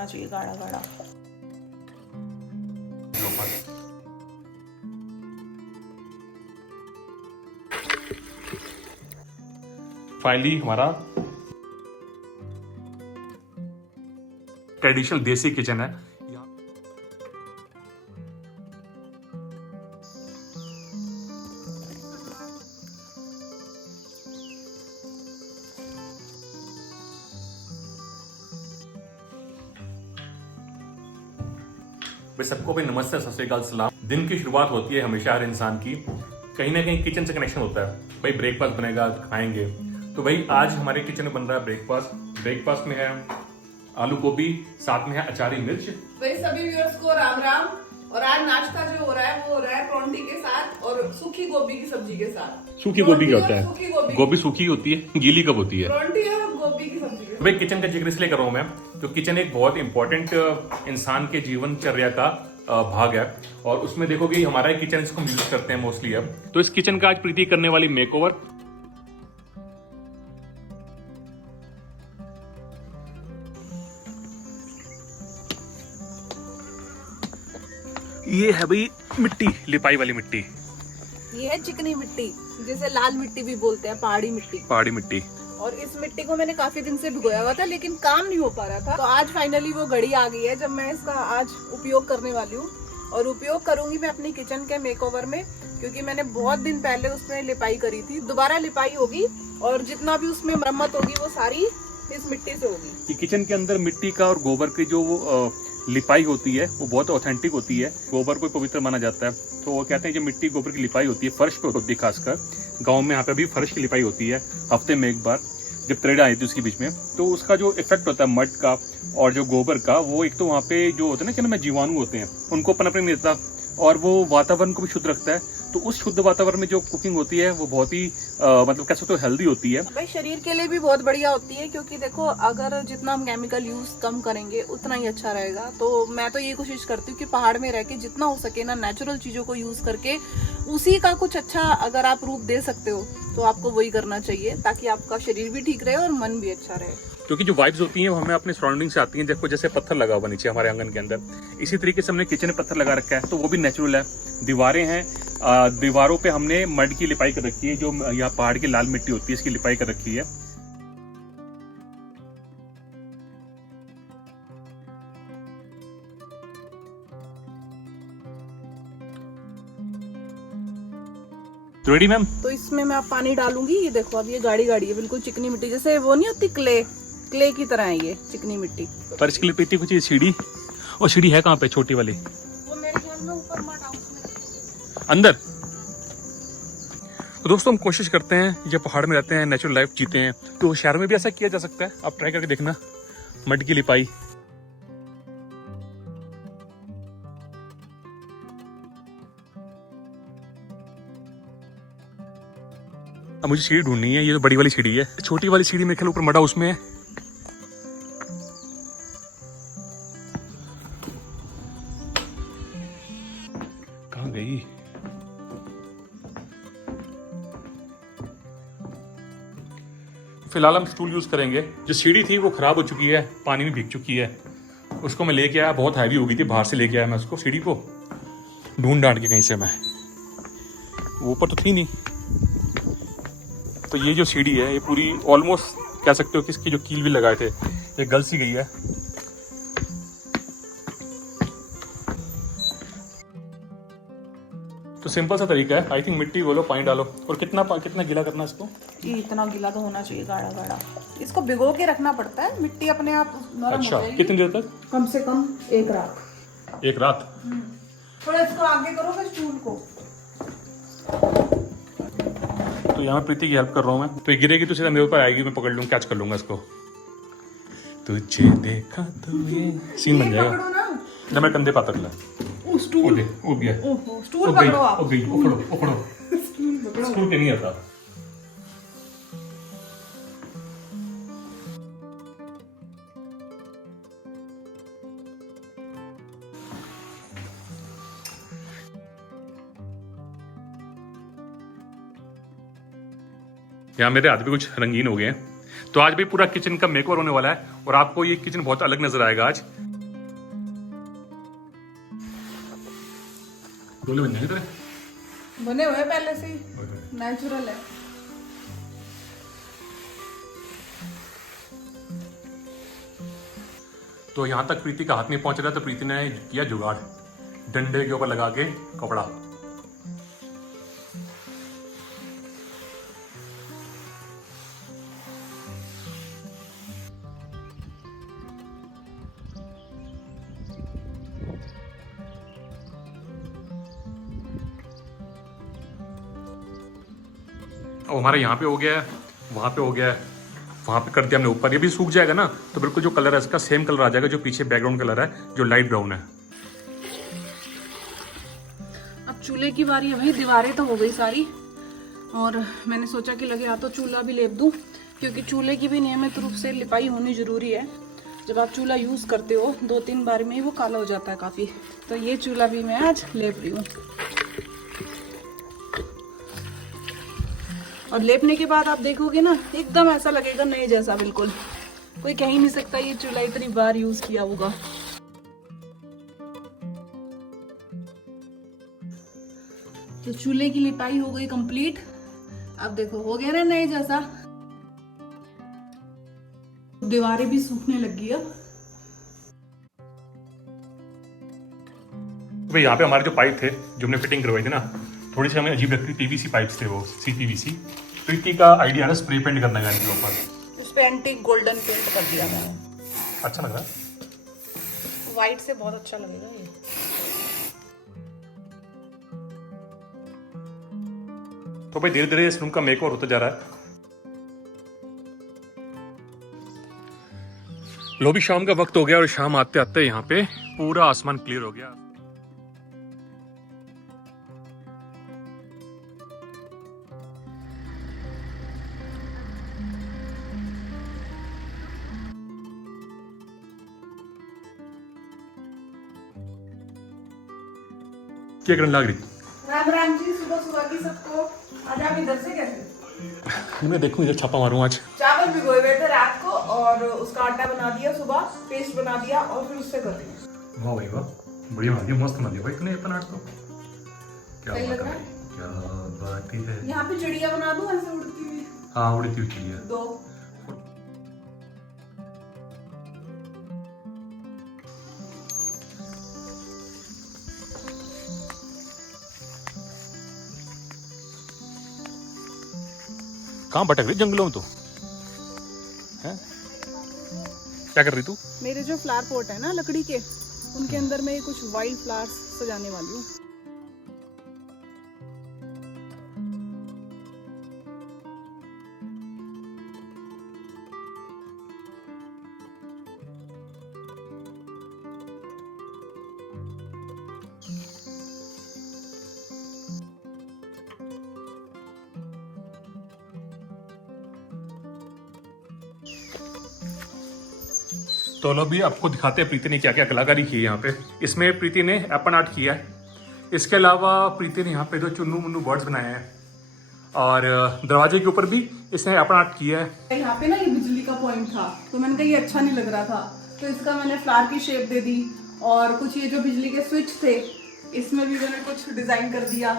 होना चाहिए, गाढ़ा गाढ़ा। फाइनली हमारा ट्रेडिशनल देसी किचन है। भाई सबको भाई नमस्ते, सत श्री अकाल, सलाम। दिन की शुरुआत होती है हमेशा हर इंसान की कहीं ना कहीं किचन से कनेक्शन होता है। भाई ब्रेकफास्ट बनेगा, खाएंगे। तो भाई आज हमारे किचन में बन रहा है ब्रेकफास्ट में है आलू गोभी, साथ में है अचारी मिर्च। भाई सभी व्यूअर्स को राम राम। और आज नाश्ता जो हो रहा है वो हो रहा है परोंठी के साथ और सूखी गोभी की सब्जी के साथ। सूखी गोभी क्या होता है? सूखी गोभी सूखी होती है, गीली कब होती है? परोंठी और गोभी की सब्जी के साथ। भाई किचन का जिक्र इसलिए कर रहा हूं मैं, तो किचन एक बहुत इंपॉर्टेंट इंसान के जीवनचर्या का भाग है। और उसमें देखोगे हमारा किचन, इसको हम यूज करते हैं मोस्टली अब। तो इस किचन का आज प्रीति करने वाली मेकओवर। ये है भाई मिट्टी, लिपाई वाली मिट्टी। ये है चिकनी मिट्टी, जिसे लाल मिट्टी भी बोलते हैं, पहाड़ी मिट्टी। और इस मिट्टी को मैंने काफी दिन से भिगोया हुआ था, लेकिन काम नहीं हो पा रहा था। तो आज फाइनली वो घड़ी आ गई है जब मैं इसका आज उपयोग करने वाली हूँ। और उपयोग करूंगी मैं अपनी किचन के मेकओवर में, क्योंकि मैंने बहुत दिन पहले उसमें लिपाई करी थी। दोबारा लिपाई होगी और जितना भी उसमें मरम्मत होगी वो सारी इस मिट्टी से होगी। किचन के अंदर मिट्टी का और गोबर की जो लिपाई होती है वो बहुत ऑथेंटिक होती है। गोबर को पवित्र माना जाता है। तो वो कहते हैं जो मिट्टी गोबर की लिपाई होती है फर्श पे होती है, खासकर गांव में यहाँ पे भी फर्श की लिपाई होती है हफ्ते में एक बार, जब त्रेड़ा आई थी उसके बीच में। तो उसका जो इफेक्ट होता है मड का और जो गोबर का, वो एक तो वहाँ पे जो होता है ना कि ना जीवाणु होते हैं उनको पनपने नहीं देता, और वो वातावरण को भी शुद्ध रखता है। तो उस शुद्ध वातावरण में जो कुकिंग होती है वो बहुत ही मतलब कह सकते हो हेल्दी होती है। भाई शरीर के लिए भी बहुत बढ़िया होती है, क्योंकि देखो अगर जितना हम केमिकल यूज कम करेंगे उतना ही अच्छा रहेगा। तो मैं तो ये कोशिश करती हूँ कि पहाड़ में रह के जितना हो सके ना नेचुरल चीजों को यूज करके उसी का कुछ अच्छा अगर आप रूप दे सकते हो तो आपको वही करना चाहिए, ताकि आपका शरीर भी ठीक रहे और मन भी अच्छा रहे। क्योंकि जो वाइब्स होती हैं वो हमें अपने सराउंडिंग से आती हैं। देखो जैसे पत्थर लगा हुआ नीचे हमारे आंगन के अंदर, इसी तरीके से हमने किचन में पत्थर लगा रखा है, तो वो भी नेचुरल है। दीवारें हैं, दीवारों पे हमने मड की लिपाई कर रखी है, जो यहाँ पहाड़ की लाल मिट्टी होती है इसकी लिपाई कर रखी है। तो रेडी मैम? तो इसमें मैं अब पानी डालूंगी। ये देखो अब ये गाढ़ी गाढ़ी है, बिल्कुल चिकनी मिट्टी, जैसे वो नहीं होती क्ले की तरह है ये चिकनी मिट्टी। पर इसके लिए पीती कुछ सीढ़ी, और सीढ़ी है कहाँ पे छोटी वाली? वो मेरे ख्याल में ऊपर मड हाउस में अंदर। तो दोस्तों हम कोशिश करते हैं, ये पहाड़ में रहते हैं, नेचुरल लाइफ जीते हैं, तो शहर में भी ऐसा किया जा सकता है। आप ट्राई करके देखना मड की लिपाई। अब मुझे सीढ़ी ढूंढनी है। ये तो बड़ी वाली सीढ़ी है, छोटी वाली सीढ़ी मेरे ख्याल ऊपर मड हाउस में है। कहाँ गई? फिलहाल हम स्टूल यूज करेंगे। जो सीढ़ी थी वो खराब हो चुकी है, पानी में भीग चुकी है। उसको मैं लेके आया, बहुत हैवी हो गई थी, बाहर से लेके आया मैं उसको, सीढ़ी को ढूंढ डांट के कहीं से मैं, वो ऊपर तो थी नहीं। तो ये जो सीढ़ी है ये पूरी ऑलमोस्ट कह सकते हो कि इसकी जो कील भी लगाए थे ये गल सी गई है। तो सिंपल सा तरीका है, आई थिंक मिट्टी बोलो, पानी डालो, और कितना गीला करना है इसको? ये इतना गीला तो होना चाहिए, गाढ़ा गाढ़ा। इसको भिगो के रखना पड़ता है, मिट्टी अपने आप नरम अच्छा, हो जाएगी। कितनी देर तक? कम से कम एक रात। एक रात? थोड़ा इसको आगे करो फिर स्टूल को। तो यहाँ प्रीति की हेल्प कर रहा हूँ मैं। तो ये गिरेगी तो सीधा मेरे ऊपर आएगी, मैं पकड़ लूँ, कैच कर लूंगा इसको। तुझे देखा तो ये सीन बन जाएगा। पकड़ो ना, जब मैं कंधे पाता चला। स्टूल उठ गया। ओहो, स्टूल पकड़ो आप। स्टूल पे नहीं आता। यहाँ मेरे हाथ भी कुछ रंगीन हो गए हैं। तो आज भी पूरा किचन का मेकओवर होने वाला है, और आपको ये किचन बहुत अलग नजर आएगा आज। पटोले बन जाएंगे तेरे। बने हुए पहले से ही, नेचुरल है। तो यहाँ तक प्रीति का हाथ नहीं पहुंच रहा, तो प्रीति ने किया जुगाड़, डंडे के ऊपर लगा के कपड़ा। और हमारा यहाँ पे हो गया है, वहाँ पे हो गया है, वहाँ पे कर दिया हमने ऊपर। ये भी सूख जाएगा ना तो बिल्कुल जो कलर है इसका सेम कलर आ जाएगा जो पीछे बैकग्राउंड कलर है, जो लाइट ब्राउन है। अब चूल्हे की बारी है भाई। दीवारें तो हो गई सारी, और मैंने सोचा कि लगे या तो चूल्हा भी लेप दूँ, क्योंकि चूल्हे की भी नियमित रूप से लिपाई होनी ज़रूरी है। जब आप चूल्हा यूज़ करते हो 2-3 बार में ही वो काला हो जाता है काफ़ी। तो ये चूल्हा भी मैं आज लेप रही हूँ। और लेपने के बाद आप देखोगे ना, एकदम ऐसा लगेगा नए जैसा, बिल्कुल। कोई कह ही नहीं सकता ये चूल्हा इतनी बार यूज किया होगा। तो चूल्हे की लिपाई हो गई कंप्लीट। अब देखो हो गया ना नए जैसा। दीवारें भी सूखने लगी अब। भाई यहाँ पे हमारे जो पाइप थे जो हमने फिटिंग करवाई थी ना, थोड़ी सी हमें अजीब लगती, पीवीसी पाइप्स थे वो, CPVC। प्रीति का आइडिया है स्प्रे पेंट करने का इनके ऊपर। उस पे एंटीक गोल्डन पेंट कर दिया मैंने। अच्छा लग रहा है, व्हाइट से बहुत अच्छा लगेगा ये। तो भाई धीरे धीरे इस रूम का मेकओवर होता जा रहा है। लो भी शाम का वक्त हो गया, और शाम आते आते यहाँ पे पूरा आसमान क्लियर हो गया। क्या करने लग रही? राम राम जी, सुबह सुबह की सबको। आज आप इधर से कैसे? मैं देखूं इधर छापा मारूं आज। चावल भिगोए हुए थे रात को, और उसका आटा बना दिया, सुबह पेस्ट बना दिया, और फिर उससे कर दिया। वाह भाई वाह, बढ़िया बना दिया, मस्त बना दिया भाई तूने ये पनाट तो। क्या सही बात लग रहा है, है? क्या बात है। यहाँ पे चिड़िया बना दूं ऐसे उड़ती हुई? हाँ उड़ती हुई चिड़िया। 2। कहाँ भटक रही जंगलों में तू? हैं? क्या कर रही तू? मेरे जो फ्लावर पॉट है ना लकड़ी के, उनके अंदर मैं कुछ वाइल्ड फ्लावर्स सजाने वाली हूँ। तो लो भी आपको दिखाते हैं प्रीति ने क्या क्या कलाकारी की है यहाँ पे। इसमें प्रीति ने एपन आर्ट किया है। इसके अलावा प्रीति ने यहाँ पे 2 चुन्नू मुन्नू बर्ड्स बनाए हैं, और दरवाजे के ऊपर भी इसने एपन आर्ट किया है। यहाँ पे ना ये बिजली का पॉइंट था, तो मैंने कहा ये अच्छा नहीं लग रहा था, तो इसका मैंने फ्लावर की शेप दे दी। और कुछ ये जो बिजली के स्विच थे, इसमें भी मैंने कुछ डिजाइन कर दिया।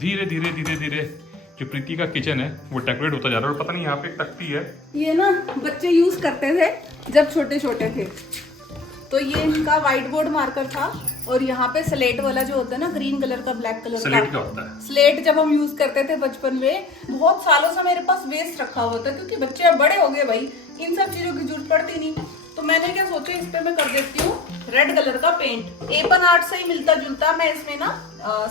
धीरे धीरे धीरे धीरे जो प्रीति का किचन है वो डेकोरेट होता जा रहा है। और पता नहीं यहाँ पे एक तख्ती है, ये ना बच्चे यूज करते थे जब छोटे छोटे थे। तो ये इनका व्हाइट बोर्ड मार्कर था, और यहाँ पे स्लेट वाला जो होता है ना, ग्रीन कलर का, ब्लैक कलर स्लेट का क्या होता है? स्लेट जब हम यूज करते थे बचपन में, बहुत सालों से मेरे पास वेस्ट रखा हुआ था, क्योंकि बच्चे अब बड़े हो गए भाई, इन सब चीजों की जरूरत पड़ती नहीं। तो मैंने क्या सोचा, इस पे मैं कर देती हूँ रेड कलर का पेंट। एपन आर्ट से ही मिलता जुलता मैं इसमें ना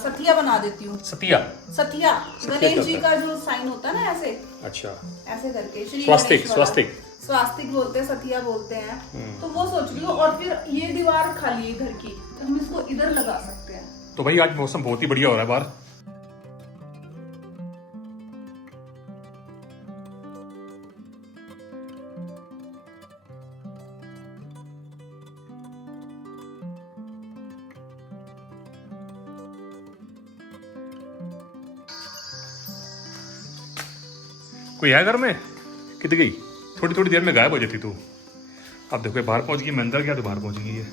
सतिया बना देती हूँ। सतिया? सतिया गणेश जी का जो साइन होता है ना, ऐसे अच्छा, ऐसे करके श्री स्वास्तिक गणेश वाला। स्वास्तिक स्वास्तिक बोलते हैं, सतिया बोलते हैं। तो वो सोच रही हूँ। और फिर ये दीवार खाली है घर की, तो हम इसको इधर लगा सकते हैं। तो भाई आज मौसम बहुत ही बढ़िया हो रहा है बाहर। कोई है घर में? कितनी गई? थोड़ी थोड़ी देर में गायब हो जाती तू। अब देखो बाहर पहुंच गई, मैं अंदर गया तो बाहर पहुंच गई है।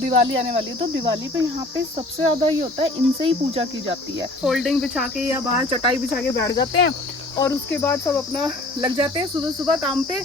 दिवाली आने वाली है तो दिवाली पे यहाँ पे सबसे ज्यादा ये होता है, इनसे ही पूजा की जाती है। फोल्डिंग बिछा के या बाहर चटाई बिछा के बैठ जाते हैं और उसके बाद सब अपना लग जाते हैं सुबह सुबह काम पे।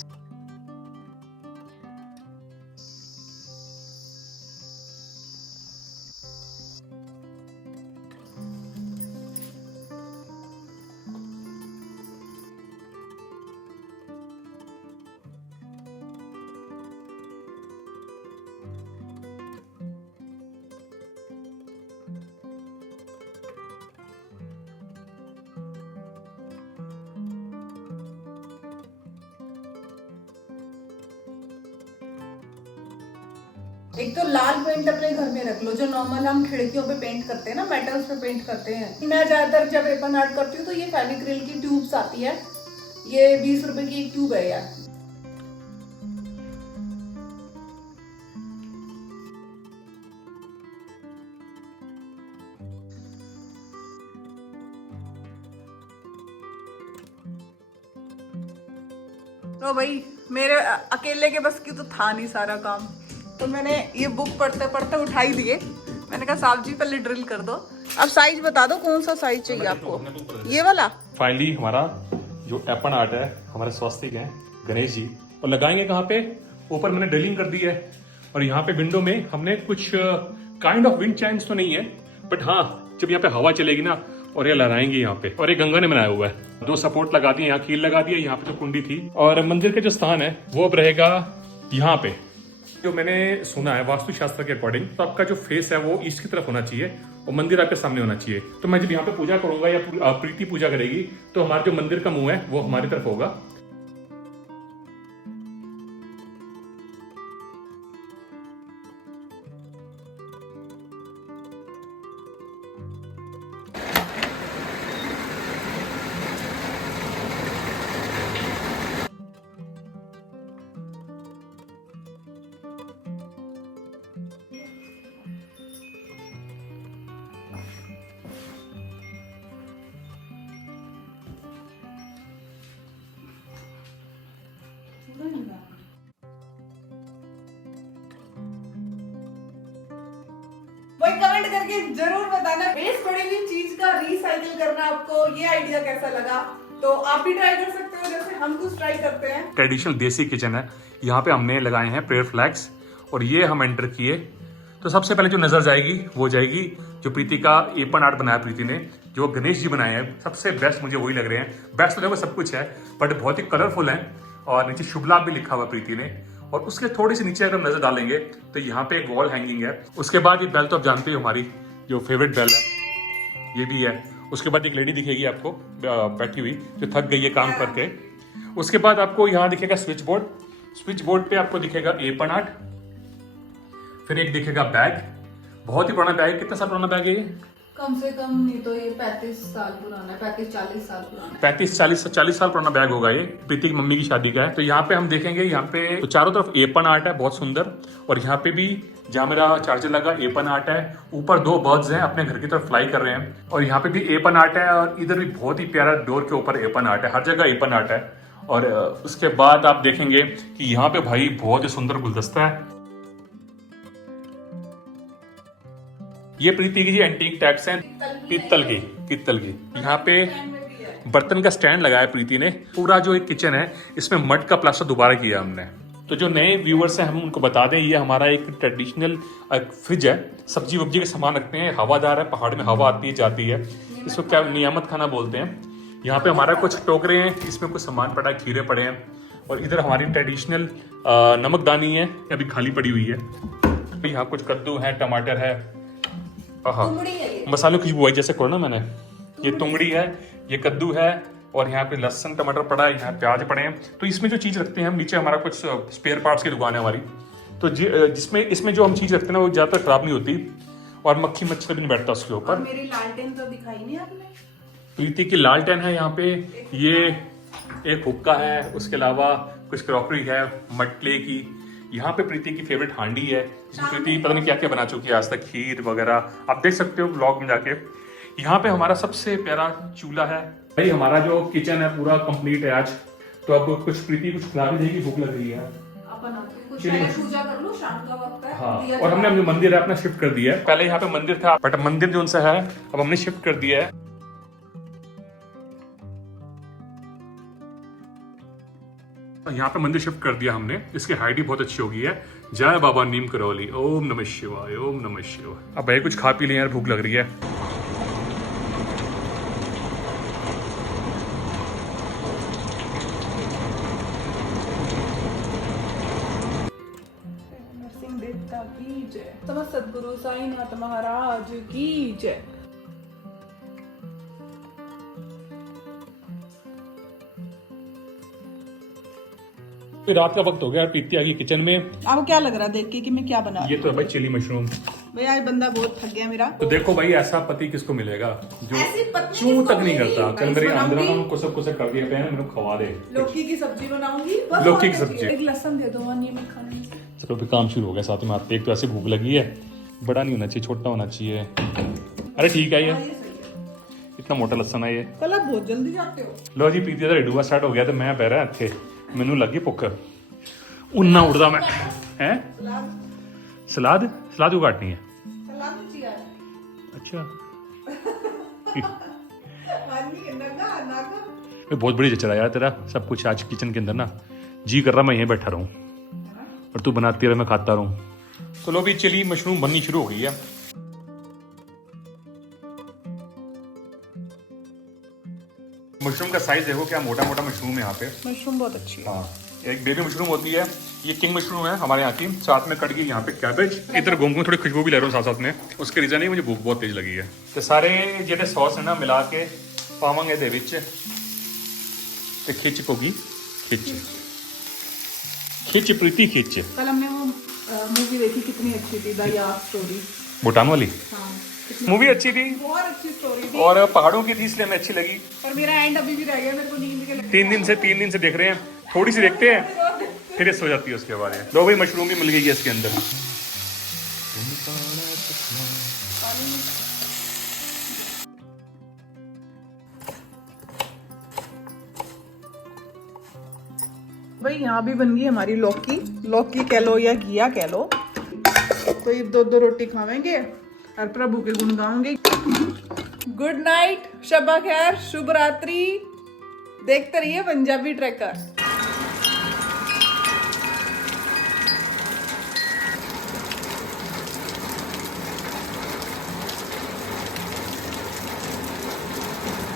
एक तो लाल पेंट अपने घर में रख लो, जो नॉर्मल हम खिड़कियों पे पेंट करते हैं ना, मेटल्स पे पेंट करते हैं। मैं ज्यादातर जब एपन आर्ट करती हूँ तो ये फेविक्रिल की ट्यूब्स आती है, ये 20 रुपए की एक ट्यूब है यार। तो भाई मेरे अकेले के बस की तो था नहीं सारा काम, तो मैंने ये बुक पढ़ते पढ़ते उठाई दिए। मैंने कहा साहब जी पहले ड्रिल कर दो। अब साइज बता दो, कौन सा साइज चाहिए आपको? ये वाला। फाइनली हमारा जो एपन आर्ट है, हमारे स्वास्तिक हैं गणेश जी, और लगाएंगे कहाँ पे? ऊपर मैंने ड्रिलिंग कर दी है और यहाँ पे विंडो में हमने कुछ काइंड ऑफ विंड चाइम्स तो नहीं है, बट हाँ जब यहाँ पे हवा चलेगी ना और ये लहराएंगे यहाँ पे। और ये गंगा ने बनाया हुआ है, 2 सपोर्ट लगा दिए, यहाँ कील लगा दिया, यहाँ पे तो कुंडी थी। और मंदिर का जो स्थान है वो अब रहेगा यहाँ पे। जो मैंने सुना है वास्तुशास्त्र के अकॉर्डिंग, तो आपका जो फेस है वो ईस्ट की तरफ होना चाहिए और मंदिर आपके सामने होना चाहिए। तो मैं जब यहाँ पे पूजा करूंगा या प्रीति पूजा करेगी तो हमारा जो मंदिर का मुंह है वो हमारी तरफ होगा। वही कमेंट करके जरूर बताना वेस्ट पड़ी हुई चीज का रिसाइकिल करना आपको ये आइडिया कैसा लगा। तो आप भी ट्राई कर सकते हो जैसे हम कुछ ट्राई करते हैं। ट्रेडिशनल देसी किचन है, यहाँ पे हमने लगाए हैं प्रेयर फ्लैग्स और ये हम एंटर किए तो सबसे पहले जो नजर जाएगी वो जाएगी जो प्रीति का एपन आर्ट बनाया प्रीति ने, जो गणेश जी बनाए हैं। सबसे बेस्ट मुझे वही लग रहे हैं। बेस्ट तो देखो सब कुछ है बट बहुत ही कलरफुल है और नीचे शुभ लाभ भी लिखा हुआ प्रीति ने। और उसके थोड़ी सी नीचे अगर नजर डालेंगे तो यहाँ पे एक वॉल हैंगिंग है। उसके बाद ये बेल तो आप जानते हो हमारी जो फेवरेट बेल है, ये भी है। उसके बाद एक लेडी दिखेगी आपको बैठी हुई जो थक गई है काम करके। उसके बाद आपको यहाँ दिखेगा स्विच बोर्ड, स्विच बोर्ड पे आपको दिखेगा एपन आर्ट, फिर एक दिखेगा बैग, बहुत ही पुराना बैग। कितना साल पुराना बैग है ये? कम से कम नहीं तो ये 35 साल पुराना है, 35-40 साल पुराना है। 35-40 साल पुराना बैग होगा ये, प्रीति की मम्मी की शादी का है। तो यहाँ पे हम देखेंगे, यहाँ पे तो चारों तरफ एपन आर्ट है बहुत सुंदर। और यहाँ पे भी जहाँ मेरा चार्जर लगा एपन आर्ट है। ऊपर 2 बर्ड्स हैं अपने घर की तरफ फ्लाई कर रहे हैं और यहाँ पे भी एपन आर्ट है। और इधर भी बहुत ही प्यारा डोर के ऊपर एपन आर्ट है, हर जगह एपन आर्ट है। और उसके बाद आप देखेंगे कि यहाँ पे भाई बहुत ही सुंदर गुलदस्ता है। ये प्रीति की जी एंटीक टैक्स हैं पीतल की। यहाँ पे बर्तन का स्टैंड लगाया है प्रीति ने। पूरा जो एक किचन है इसमें मड का प्लास्टर दोबारा किया हमने। तो जो नए व्यूअर्स हैं हम उनको बता दें, ये हमारा एक ट्रेडिशनल फ्रिज है, सब्जी वब्जी के सामान रखते हैं, हवादार है, पहाड़ में हवा आती है जाती है, इसको क्या नियामत खाना बोलते हैं। यहाँ पे हमारा कुछ टोकरे हैं, इसमें कुछ सामान पड़ा है, खीरे पड़े हैं। और इधर हमारी ट्रेडिशनल नमकदानी है, अभी खाली पड़ी हुई है। यहाँ कुछ कद्दू है, टमाटर है, मसालों की खुशबू आई जैसे करो ना मैंने। ये तुंगड़ी है, ये कद्दू है और यहाँ पे लहसुन टमाटर पड़ा है, यहाँ प्याज पड़े हैं। तो इसमें जो चीज़ रखते हैं हम, नीचे हमारा कुछ स्पेयर पार्ट्स की दुकान है हमारी, तो इसमें जो हम चीज़ रखते हैं ना वो ज़्यादातर खराब नहीं होती और मक्खी मच्छर भी नहीं बैठता उसके ऊपर। मेरी लालटेन तो दिखाई नहीं आपने। प्रीति की लालटेन है यहाँ पे, ये एक हुक्का है, उसके अलावा कुछ क्रॉकरी है मटले की। यहाँ पे प्रीति की फेवरेट हांडी है, जिसमें प्रीति पता नहीं क्या क्या बना चुकी है आज तक, खीर वगैरह, आप देख सकते हो ब्लॉग में जाके। यहाँ पे हमारा सबसे प्यारा चूल्हा है भाई, हमारा जो किचन है पूरा कंप्लीट है आज। तो अब कुछ प्रीति कुछ खिला भी देगी, भूख लग रही है। पूजा कर लो, शाम का वक्त है। हाँ, और हमने जो मंदिर है अपना शिफ्ट कर दिया है। पहले यहाँ पे मंदिर था, बट मंदिर जो उनसे है अब हमने शिफ्ट कर दिया है। यहाँ पे मंदिर शिफ्ट कर दिया हमने, इसकी हाइट भी बहुत अच्छी हो गई है। जय बाबा नीम करौली, ओम नमः शिवाय, ओम नमः शिवाय। अब भाई कुछ खा पी लें यार, भूख लग रही है। नरसिंह देवता की जय, समस्त सद्गुरु साईनाथ महाराज की जय। रात का वक्त हो गया, प्रीति आ गई किचन में। आपको क्या लग रहा है देख के कि मैं क्या बना रही ये तो है भाई चिली मशरूम। भैया आज बंदा बहुत थक गया मेरा। तो देखो भाई, ऐसा पति किसको मिलेगा जो ऐसी पत्नी चू किसको तक नहीं मिलेगी? करता। चल मेरे बनाऊंगी। अंदर हम कुछ कुछ कर दिए मेरे को खवा दे। लौकी की सब्जी बनाऊंगी, बस लौकी और की क्या सब्जी। चाहिए? एक लहसुन दे दो अनियमित खाने में। चलो फिर काम शुरू हो गया साथ में हाथ पे। एक तो ऐसे भूख लगी है, बड़ा नहीं होना चाहिए, छोटा होना चाहिए। अरे ठीक है, ये हाँ, ये सही है। इतना मोटा लसन है ये। कल आप बहुत जल्दी जाते हो। लो जी, प्रीति ਦਾ ਰੇਡੂਆ स्टार्ट हो गया, तो मैं बह रहा ਇੱਥੇ, ਮੈਨੂੰ ਲੱਗੀ ਭੁੱਖ। उन्ना उड़दा मैं हैं। सलाद सलाद को काटनी है। सलाद में चाहिए। अच्छा, नागा ये बहुत बड़ी चला यार तेरा सब कुछ आज किचन के अंदर ना। जी कर रहा मैं यहीं बैठा रहूं और तू बनाती रहे, मैं खाता रहूं। तो लो भी चिली मशरूम बननी शुरू हो गई है। मशरूम का साइज देखो, क्या मोटा मोटा मशरूम है यहाँ पे। मशरूम बहुत अच्छी है। हाँ, एक बेबी मशरूम होती है, ये किंग मशरूम है हमारे यहाँ की। साथ में कट गई यहाँ पे कैबेज। इधर घूम थोड़ी खुशबू भी ले रहा हूँ साथ साथ में। उसके रीजन ही मुझे भूख बहुत तेज लगी है। तो सारे ਜਿਹੜੇ सॉस है ना मिला के पावांगे ਇਹਦੇ ਵਿੱਚ ਤੇ खिच पोगी खिच खिच प्रीति खिच। कल हमने वो मूवी देखी, कितनी अच्छी थी, द यार स्टोरी। भूटान वाली हाँ, मूवी अच्छी थी, बहुत अच्छी स्टोरी थी। और पहाड़ों की थी इसलिए हमें अच्छी लगी। पर मेरा एंड अभी भी रह गया, मेरे को नींद के लगे। 3 दिन से देख रहे हैं, थोड़ी सी देखते हैं फिर ये सो जाती है उसके बाद। लो भाई मशरूम भी मिल गई है इसके अंदर। भाई यहाँ भी बन गई हमारी लौकी। लौकी कह लो या घिया कह लो। तो ये 2 रोटी खावेंगे और प्रभु के गुण गाएंगे। गुड नाइट, शबा खैर, शुभ रात्रि। देखते रहिए पंजाबी ट्रैकर।